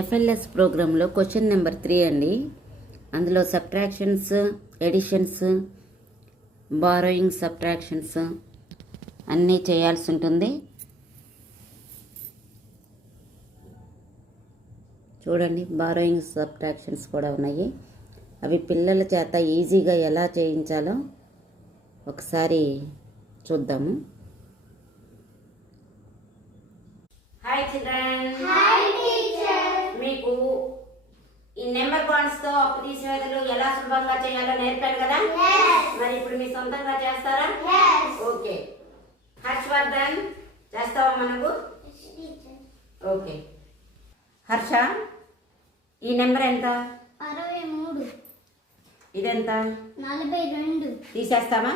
FLS ప్రోగ్రాంలో question number 3 అండి. అందులో సబ్ట్రాక్షన్స్, ఎడిషన్స్, బారోయింగ్, సబ్ట్రాక్షన్స్ అన్నీ చేయాల్సి ఉంటుంది. చూడండి, బారోయింగ్, సబ్ట్రాక్షన్స్ కూడా ఉన్నాయి. అవి పిల్లల చేత ఈజీగా ఎలా చేయించాలో ఒకసారి చూద్దాము. Hi children. Hi teacher. మీకు ఈ నెంబర్ బాండ్స్ తో అప్పు తీసివేతలు ఎలా సులభంగా చేయాలో నేర్పాను కదా. మరి ఇప్పుడు మీ సొంతంగా చేస్తారా? ఓకే. హర్షవర్ధన్, చేస్తావా మనకు? ఓకే. హర్ష, ఈ నెంబర్ ఎంత? 63. ఇదెంత? 42. తీసేస్తామా?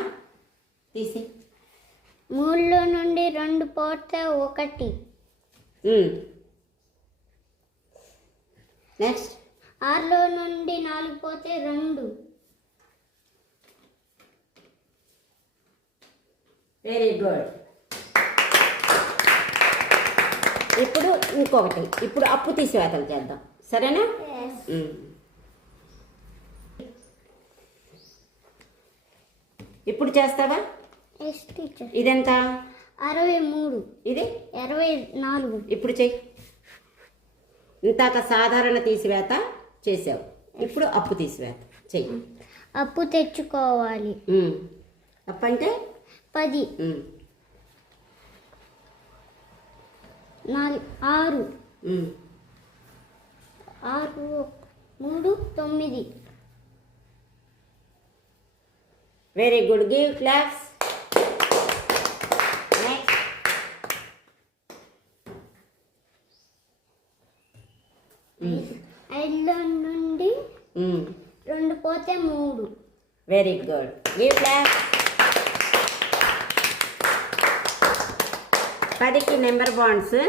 తీసి 3లో నుండి 2 పోతే 1. నెక్స్ట్ 6లో నుండి 4 పోతే 2. Very good. ఇప్పుడు ఇంకొకటి, ఇప్పుడు అప్పు తీసివేతలు చేద్దాం, సరేనా? ఇప్పుడు చేస్తావా? Yes teacher. ఇదెంత? 63. ఇది 24. ఇప్పుడు చెయ్యి. ఇంతాక సాధారణ తీసివేత చేసావు, ఇప్పుడు అప్పు తీసివేత చెయ్యి. అప్పు తెచ్చుకోవాలి. అప్పు అంటే 10. 6. 6 3 9. Very good. Give claps. Next 5లో నుండి 2 పోతే 3. Very good. Give claps. 10కి నెంబర్ బాండ్స్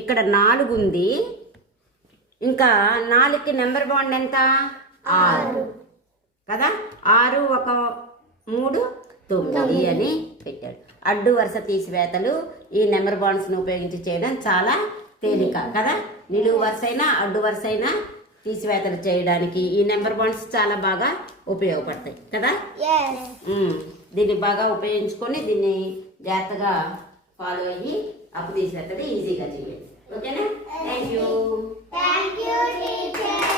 ఇక్కడ 4 ఉంది. ఇంకా 4కి నెంబర్ బాండ్ ఎంత? 6 కదా. 6 1 3 9 అని పెట్టాడు. అడ్డు వరుస తీసివేతలు ఈ నెంబర్ బాండ్స్ను ఉపయోగించి చేయడం చాలా తేలిక కదా. నిలువు వరుస అయినా అడ్డు వరుస అయినా తీసివేతలు చేయడానికి ఈ నెంబర్ బాండ్స్ చాలా బాగా ఉపయోగపడతాయి కదా. దీన్ని బాగా ఉపయోగించుకొని దీన్ని జాగ్రత్తగా ఫాలో అయ్యి అప్పు తీసివేతలు ఈజీగా చేయండి. ఓకేనా? Thank you. Thank you teacher.